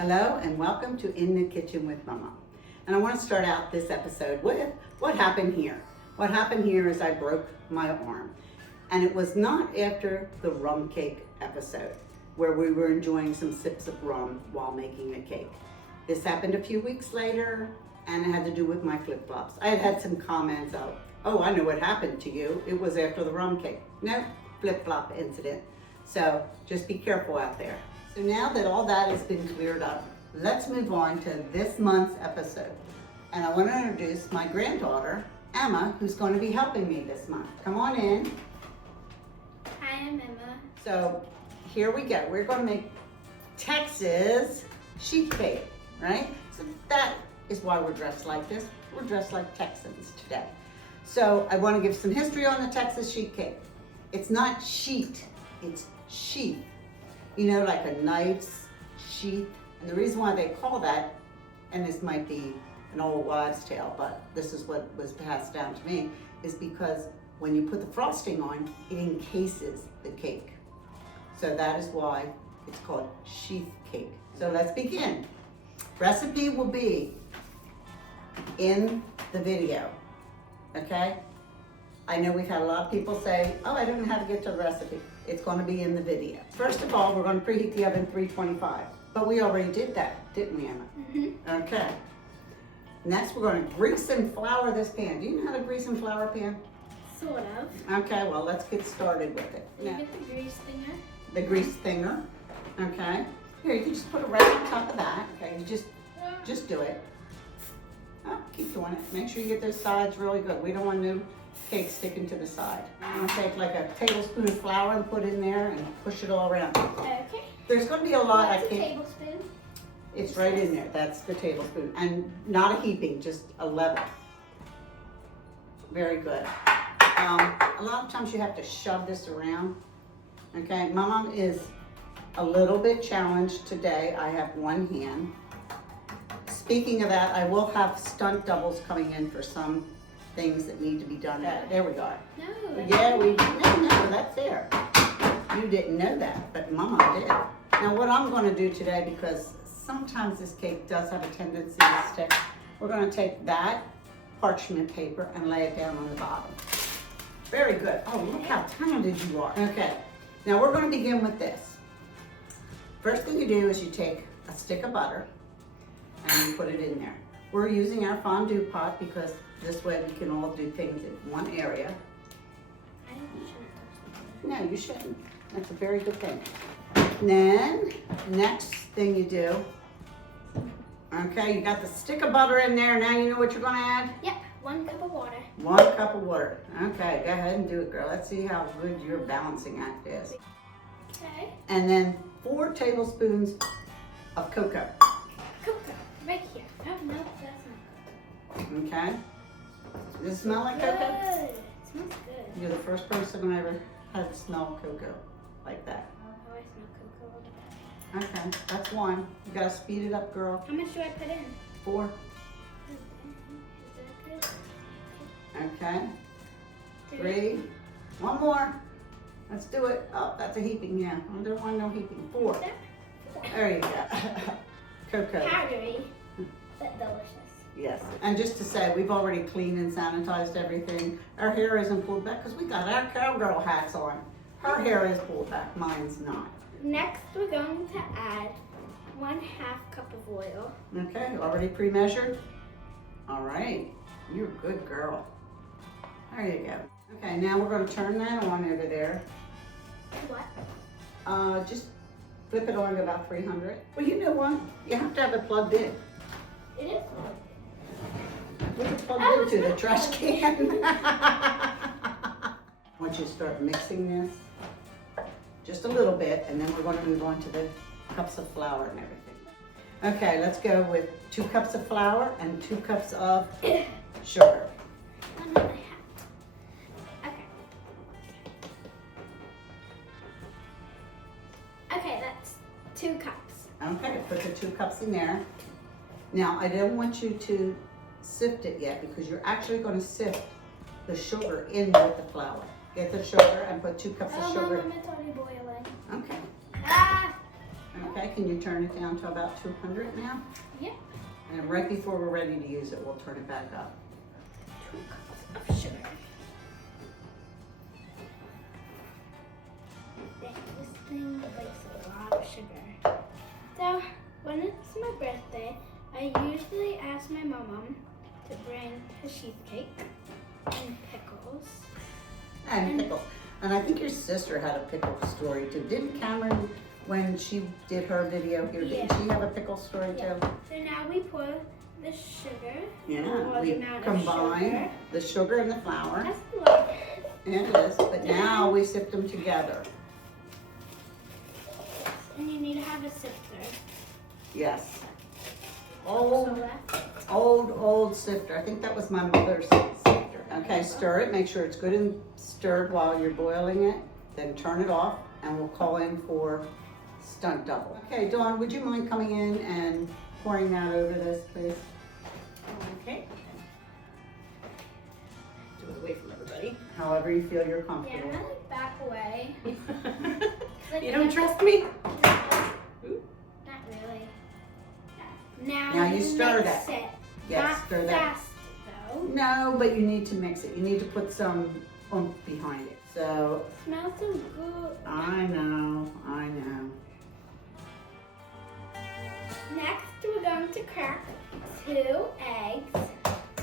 Hello and welcome to In the Kitchen with Mama. And I want to start out this episode with what happened here. What happened here is I broke my arm. And it was not after the rum cake episode where we were enjoying some sips of rum while making a cake. This happened a few weeks later and it had to do with my flip-flops. I had some comments of, oh, I know what happened to you. It was after the rum cake. No, flip-flop incident. So just be careful out there. So now that all that has been cleared up, let's move on to this month's episode. And I want to introduce my granddaughter, Emma, who's going to be helping me this month. Come on in. Hi, I'm Emma. So here we go. We're going to make Texas sheath cake, right? So that is why we're dressed like this. We're dressed like Texans today. So I want to give some history on the Texas sheath cake. It's not sheet, it's sheath. You know, like a knife's sheath. And the reason why they call that, and this might be an old wives' tale, but this is what was passed down to me, is because when you put the frosting on, it encases the cake. So that is why it's called sheath cake. So let's begin. Recipe will be in the video, okay? I know we've had a lot of people say, oh, I don't know how to get to the recipe. It's going to be in the video. First of all, we're going to preheat the oven 325. But we already did that, didn't we, Emma? Mm-hmm. Okay. Next, we're going to grease and flour this pan. Do you know how to grease and flour a pan? Sort of. Okay, well, let's get started with it. You get the grease thinger? The grease thinger. Okay. Here, you can just put it right on top of that. Okay, you just do it. Oh, keep doing it. Make sure you get those sides really good. We don't want new cake sticking to the side. I'm going to take like a tablespoon of flour and put in there and push it all around. Okay. There's going to be a lot. What's a tablespoon? It's right in there. That's the tablespoon. And not a heaping, just a level. Very good. A lot of times you have to shove this around. Okay, my mom is a little bit challenged today. I have one hand. Speaking of that, I will have stunt doubles coming in for some things that need to be done. There we go. No. Yeah, no, that's there. You didn't know that, but Mama did. Now what I'm going to do today, because sometimes this cake does have a tendency to stick, we're going to take that parchment paper and lay it down on the bottom. Very good. Oh, look how talented you are. Okay, now we're going to begin with this. First thing you do is you take a stick of butter and you put it in there. We're using our fondue pot because this way we can all do things in one area. No, you shouldn't. That's a very good thing. And then, next thing you do, okay, you got the stick of butter in there. Now you know what you're going to add? Yep, 1 cup of water. 1 cup of water. Okay, go ahead and do it, girl. Let's see how good your balancing act is. Okay. And then 4 tablespoons of cocoa. Cocoa, right here. Oh, no, that's not Okay? Does it smell like good. cocoa? It smells good. You're the first person I ever had smell cocoa like that. Oh, I smell cocoa. Okay, that's 1. You gotta speed it up, girl. How much do I put in? 4. Is that good? Okay. 3. 1 more. Let's do it. Oh, that's a heaping, yeah. I don't want no heaping. 4. There you go. Cocoa. Powdery, but delicious. Yes. And just to say, we've already cleaned and sanitized everything. Our hair isn't pulled back because we got our cowgirl hats on. Her hair is pulled back. Mine's not. Next, we're going to add 1/2 cup of oil. Okay, already pre-measured? All right, you're a good girl. There you go. Okay, now we're going to turn that on over there. What? Just flip it on to about 300. Well, you know what? You have to have it plugged in. It is. We can plug it into the trash can. Once you start mixing this, just a little bit, and then we're going to move on to the cups of flour and everything. Okay, let's go with 2 cups of flour and 2 cups of sugar. Okay. Okay, that's 2 cups. Okay, put the 2 cups in there. Now, I don't want you to sift it yet because you're actually going to sift the sugar in with the flour. Get the sugar and put 2 cups of sugar. Mom, it's already boiling. Okay. Ah! Okay. Okay, can you turn it down to about 200 now? Yep. And right before we're ready to use it, we'll turn it back up. 2 cups of sugar. This thing likes a lot of sugar. So when it's my birthday, I usually ask my mom to bring a sheath cake and pickles. And pickles. And I think your sister had a pickle story too. Didn't Cameron, when she did her video here, didn't she have a pickle story too? So now we pour the sugar. Yeah, or we the amount of combine sugar. the sugar and the flour. That's a lot. Yeah, it is, but now we sift them together. And you need to have a sifter. Yes. So that. Old sifter. I think that was my mother's sifter. Okay, stir it. Make sure it's good and stirred while you're boiling it. Then turn it off, and we'll call in for stunt double. Okay, Dawn, would you mind coming in and pouring that over this, please? Okay. Do it away from everybody. However you feel you're Yeah, comfortable. I'm gonna back away. You don't trust me? Not really. Now you stir mix that. it. Yes, Not stir that. fast though. No, but you need to mix it. You need to put some oomph behind it. So, Smells so good. I know. Next, we're going to crack 2 eggs.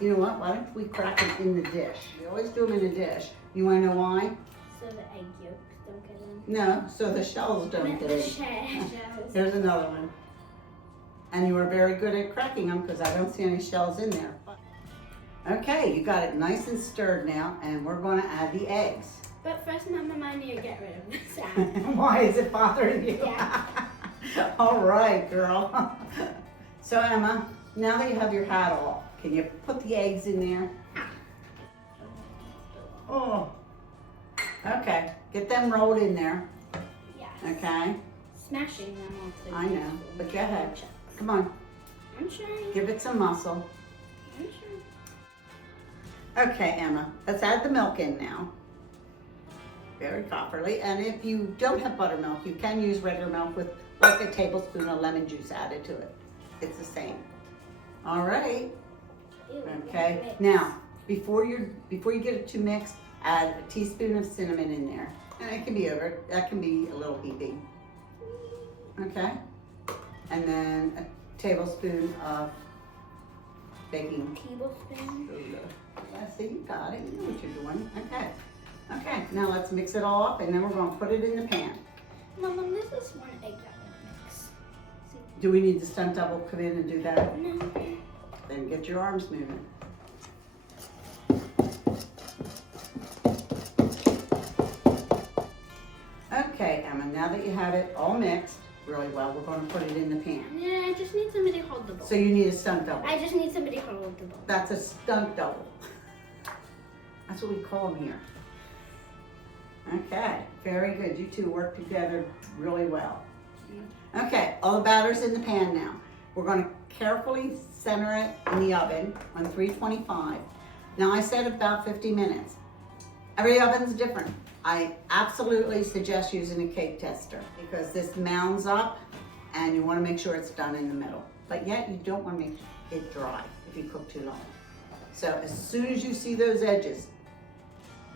You know what? Why don't we crack them in the dish? We always do them in a dish. You want to know why? So the egg yolks don't get in. No, so the shells don't get in. Shells. Here's another one. And you were very good at cracking them because I don't see any shells in there. Okay, you got it nice and stirred now, and we're going to add the eggs. But first, Mama, I need to get rid of the sound. Why is it bothering you? Yeah. All right, girl. So Emma, now that you have your hat off, can you put the eggs in there? Oh. Okay, get them rolled in there. Yes. Okay, Smashing them onto. I know, but go ahead. Come on, I'm trying. give it some muscle. I'm trying. Okay, Emma, let's add the milk in now. Very properly. And if you don't have buttermilk, you can use regular milk with like a tablespoon of lemon juice added to it. It's the same. All right. Ew, Okay. mix. Now, before you get it too mixed, add a teaspoon of cinnamon in there. And it can be that can be a little heaping. Okay. And then a tablespoon of baking Tablespoon. soda. Yeah, see, you got it. You know what you're doing. Okay. Okay, now let's mix it all up, and then we're going to put it in the pan. Mama, this is one egg that won't mix. Do we need the stunt double come in and do that? No. Then get your arms moving. Okay, Emma, now that you have it all mixed really well, we're going to put it in the pan. Yeah, I just need somebody to hold the bowl. So you need a stunt double. I just need somebody to hold the bowl. That's a stunt double. That's what we call them here. Okay, very good. You two work together really well. Okay, all the batter's in the pan now. We're going to carefully center it in the oven on 325. Now I said about 50 minutes. Every oven's different. I absolutely suggest using a cake tester because this mounds up and you want to make sure it's done in the middle. But yet you don't want to make it dry if you cook too long. So as soon as you see those edges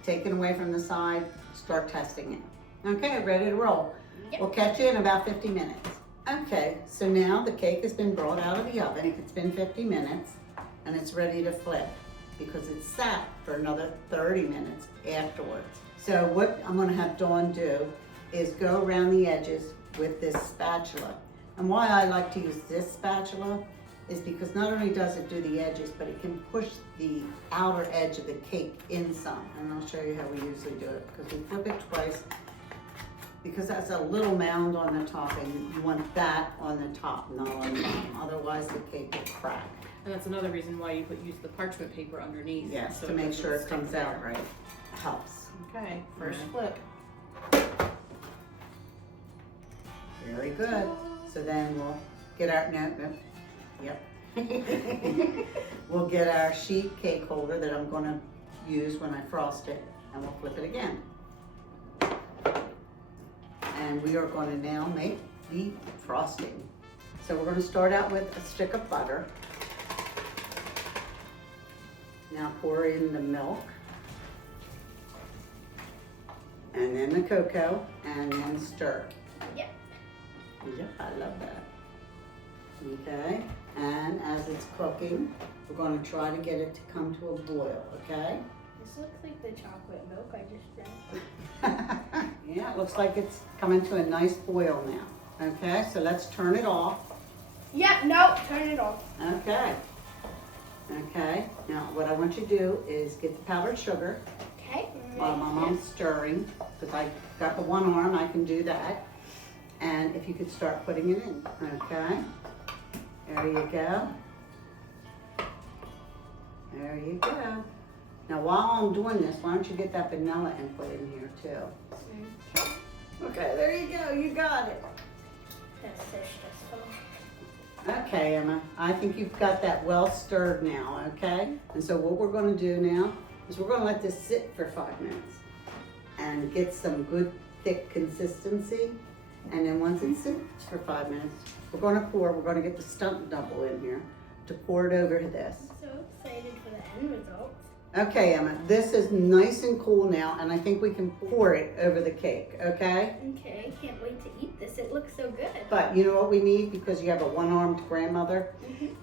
taken away from the side, start testing it. Okay, ready to roll. Yep. We'll catch you in about 50 minutes. Okay, so now the cake has been brought out of the oven. It's been 50 minutes and it's ready to flip because it's sat for another 30 minutes afterwards. So what I'm gonna have Dawn do is go around the edges with this spatula. And why I like to use this spatula is because not only does it do the edges, but it can push the outer edge of the cake in some. And I'll show you how we usually do it because we flip it twice because that's a little mound on the top and you want that on the top, not on the bottom. Otherwise the cake will crack. And that's another reason why you use the parchment paper underneath. Yes, so to make doesn't sure it stick comes out there. right. Helps. Okay, first Right. flip. Very good. So then we'll get our, yep. We'll get our sheet cake holder that I'm gonna use when I frost it, and we'll flip it again. And we are gonna now make the frosting. So we're going to start out with a stick of butter. Now pour in the milk, and then the cocoa, and then stir. Yep. Yep, I love that. Okay, and as it's cooking, we're going to try to get it to come to a boil, okay? This looks like the chocolate milk I just drank. Yeah, it looks like it's coming to a nice boil now. Okay, so let's turn it off. Yep, no, turn it off. Okay. Okay, now what I want you to do is get the powdered sugar Okay. while my mom's stirring, because I got the one arm, I can do that. And if you could start putting it in, okay? There you go. There you go. Now while I'm doing this, why don't you get that vanilla and put in here too? Okay, there you go, you got it. That's so stressful. Okay, Emma, I think you've got that well stirred now, okay? And so what we're gonna do now is we're gonna let this sit for 5 minutes and get some good thick consistency. And then once it sits for 5 minutes, we're gonna get the stunt double in here to pour it over this. I'm so excited for the end results. Okay, Emma, this is nice and cool now, and I think we can pour it over the cake, okay? Okay, can't wait to eat this. It looks so good. But you know what we need, because you have a one-armed grandmother?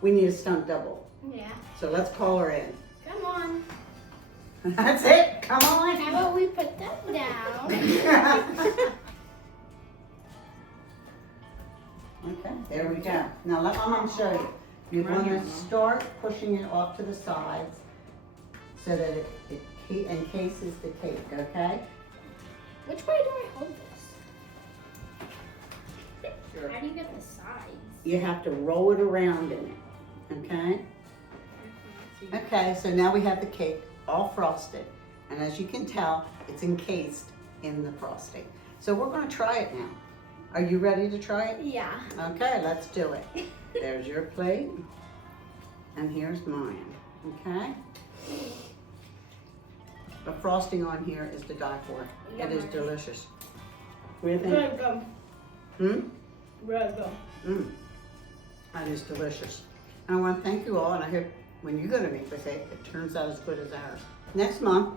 We need a stunt double. Yeah. So let's call her in. Come on. That's it, come on. How about we put that down? Okay, there we go. Now let my mom show you. You're Around here, gonna Mom. start pushing it off to the sides so that it encases the cake, okay? Which way do I hold this? Sure. How do you get the sides? You have to roll it around in it, okay? Okay, so now we have the cake all frosted. And as you can tell, it's encased in the frosting. So we're gonna try it now. Are you ready to try it? Yeah. Okay, let's do it. There's your plate, and here's mine, okay? The frosting on here is to die for. It is delicious. What do you think? Red gum. Hmm? Red gum. That is delicious. And I want to thank you all, and I hope when you go to make this, it turns out as good as ours. Next month,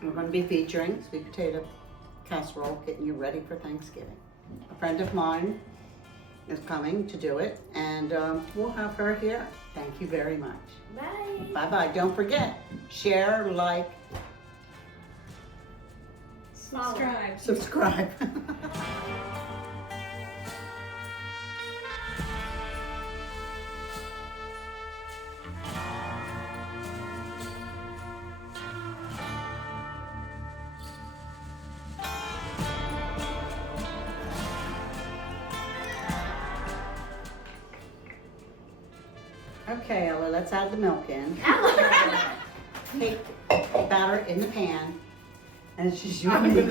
we're going to be featuring sweet potato casserole, getting you ready for Thanksgiving. A friend of mine is coming to do it, and we'll have her here. Thank you very much. Bye. Bye-bye. Don't forget, share, like, Subscribe. subscribe. Okay, Ella, let's add the milk in. Take batter in the pan, and it's just you and me.